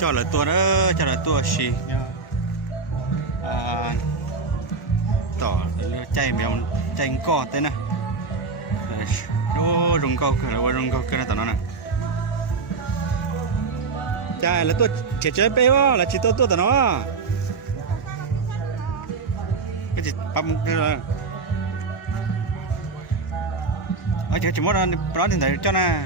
cho là tua đó cho là tua xì tỏ chạy mèo chạy co thế nè nó rung co cái là rung co cái này tao nói nè chạy là tua chạy chạy bé quá là chỉ tua tao nó cái gì bấm cái là ở chỉ mỗi lần đó thì thấy cho nè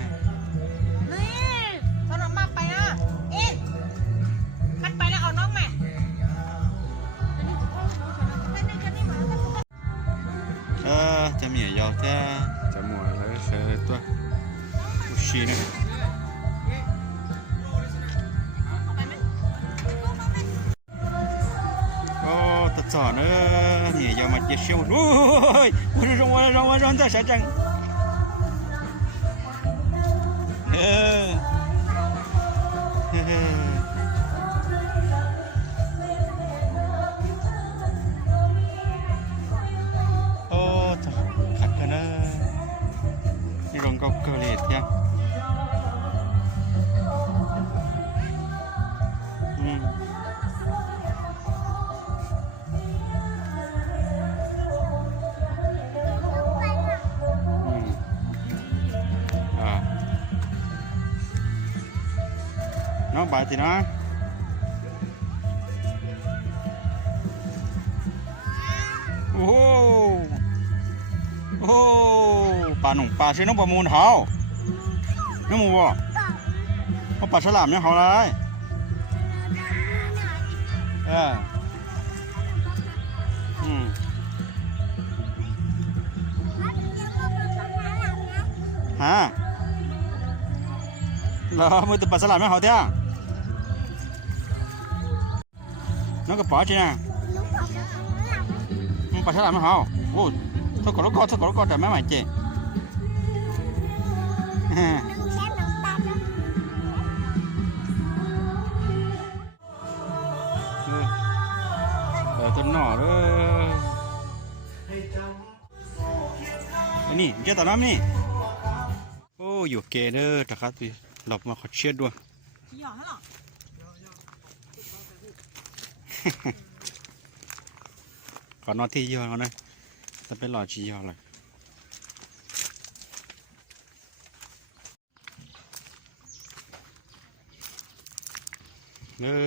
cha mẹ giàu cha mùa lấy xe tua xì này ô thật giỏi nữa mẹ giàu mà chết siêu ôi rong ra sẽ chăng rong câu cơ liệt nha nó bài thì nó bà nồng bà sẽ nó bà môn hào nó mùa nó bà sẽ làm nhá hào đấy hả là mới từ bà sẽ làm nhá hào thế à nó cái bỏ chứ nè bà sẽ làm nhá hào thôi có nó để mấy mày chị tôi nọ đóนี่เจ้าตาน้ำนี่โอ้อยู่เกเดอร์ตะครับพี่หลบมาขอเชียดด้วยขอนอนที่ยี่ห้อเขานะจะเป็นหลอดชี้ยี่ห้ออะไร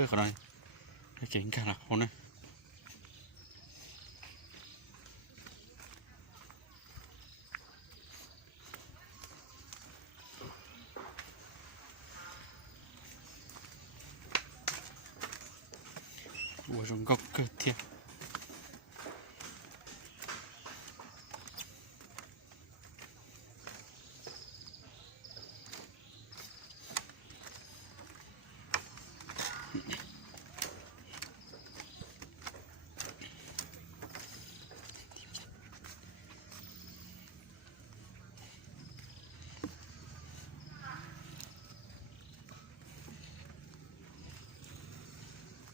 ขอหน่อยเก่งกันนะคนนะ我扔个个天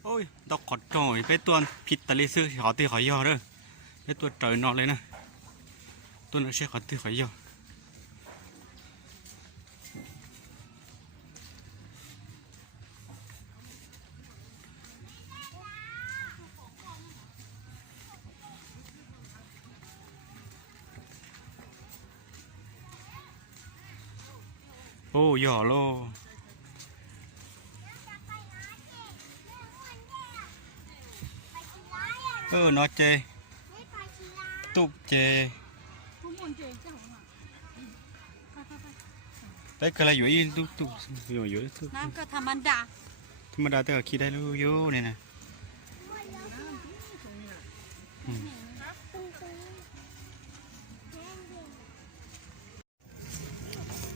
，ôi đọc khó trồi cái tuần thịt tali sư khó thì khỏi do đó cái tuần trời nọ lên nè tuần nó sẽ khó thì khỏi do ô giỏ lo nó chê tụp chê đấy cái là dưới tụp dướiน้ำก็ธรรมดาแต่ขี้ได้รู้อยู่นี่นะ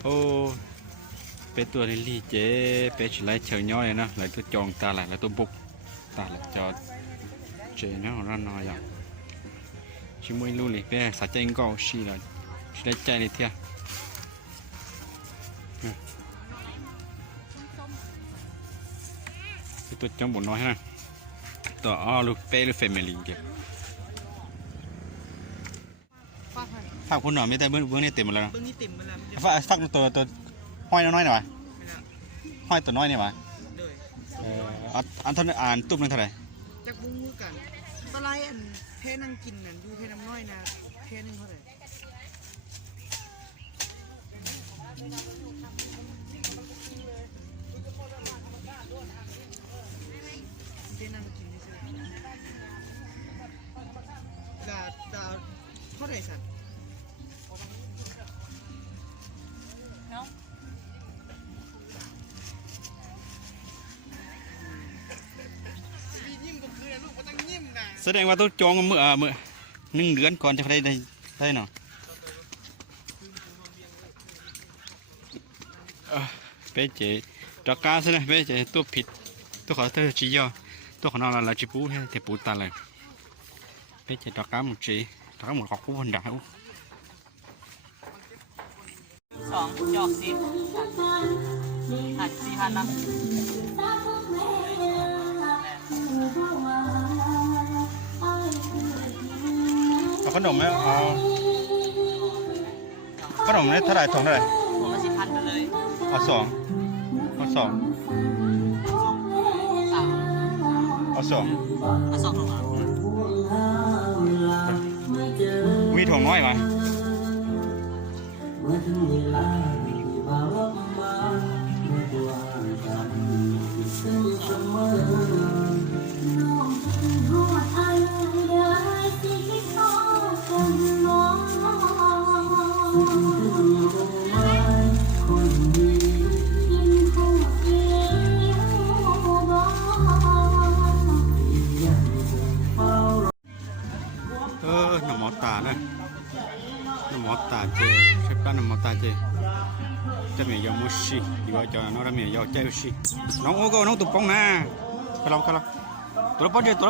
โอ้เป็นตัวลิลี่เจ๊เป็นชิ้นไรเชิงย่อยนะไรตัวจองตาไหลไรตัวบุกตาไหลจอเจnó ra nói à chỉ muốn luôn này bé sát chân câu xì là chỉ để chạy đi theo cáiตัวtrong bụng nói haตัวลูกเป้ลูกเฟมิลี่เก็บฝากคนหน่อยไม่แต่เบื้องนี้เต็มหมดแล้วนะฝากตัวห้อยน้อยหน่อยห้อยตัวน้อยนี่หว่า อันเท่านั้นอ่านตุ้มนึงเท่าไหร่ จักบุ้งมือกันตะไลอันแพ้นั่งกินนั่นอยู่แพ้น้ำน้อยนะแพ้นึงเท่าไหร่แพ้นั่งกินนี่สิดาเท่าไหร่สัตว์ยิ้มก็คือลูกมันต้องยิ้มนะ แสดงว่าต้องจองเมื่อ1 เดือนก่อนจะได้เนาะเป๊ะเจ๋ดอกกาใช่ไหมเป๊ะเจ๋ตัวผิดตัวขอเธอชี้ยอตัวของเราlà chỉ bú hay thì bú ta lại ป๊ะเจ๋ดอกกาmột chỉดอกกาmột học cũng hơn đảo 2 จอก 10หัด4,000นะเอาขนมไหมเอาขนมนี่เท่าไหร่ถุงเท่าไหร่ ผมมา10,000ไปเลย เอา2เอา2 3 เอา2 เอา2ถุงอ่ะ มีถุงน้อยไหมหน่อหมอตาเนี่ยหน่อหมอตาเจใช่ป่ะหน่อหมอตาเจจะมียามุชิดีกว่าจะน้องมียาเจชิน้องโอ้ก็น้องตุ่ปองนะkalauตัวปอนเจตั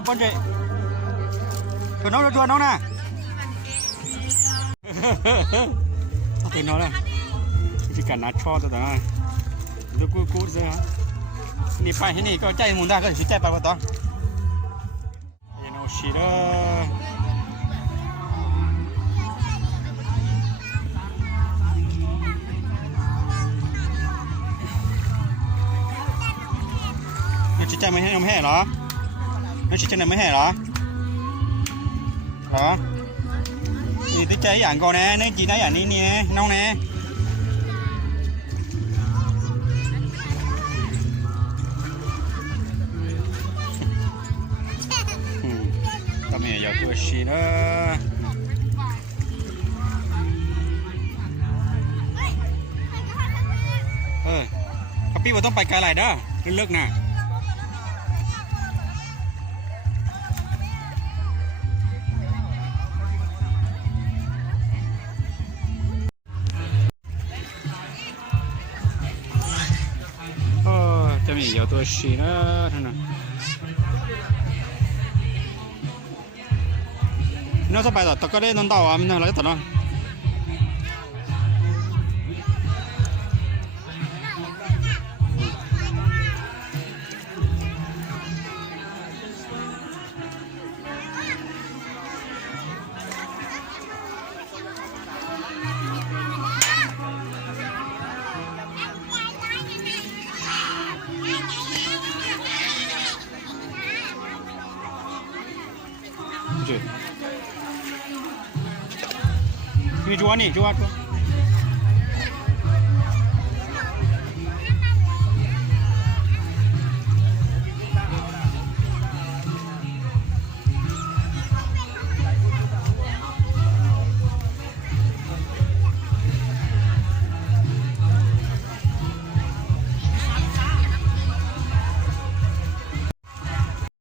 วน้องตัวน้องนะตัวน้องนะที่การนัดชอตัวนั้นดูกูเสียนี่ไปที่นี่ก็ใจมุนได้ก็ชิใจไปว่าต่อยันโอชิระนี่ชิใจไม่ให้นมแห่หรอนี่ชิใจไม่แห่หรอนี่ที่ใจอย่างก่อนนะนี่จีน่าอย่างนี้เนี่ยน้องเนี่ยก็ไม่อยากตัวชีนะพี่ว่าต้องไปไกลหลายเด้อเลิกนะจะมี有多细呢？看看，你要说白了，大概能到啊，明天来等了。你抓你抓抓。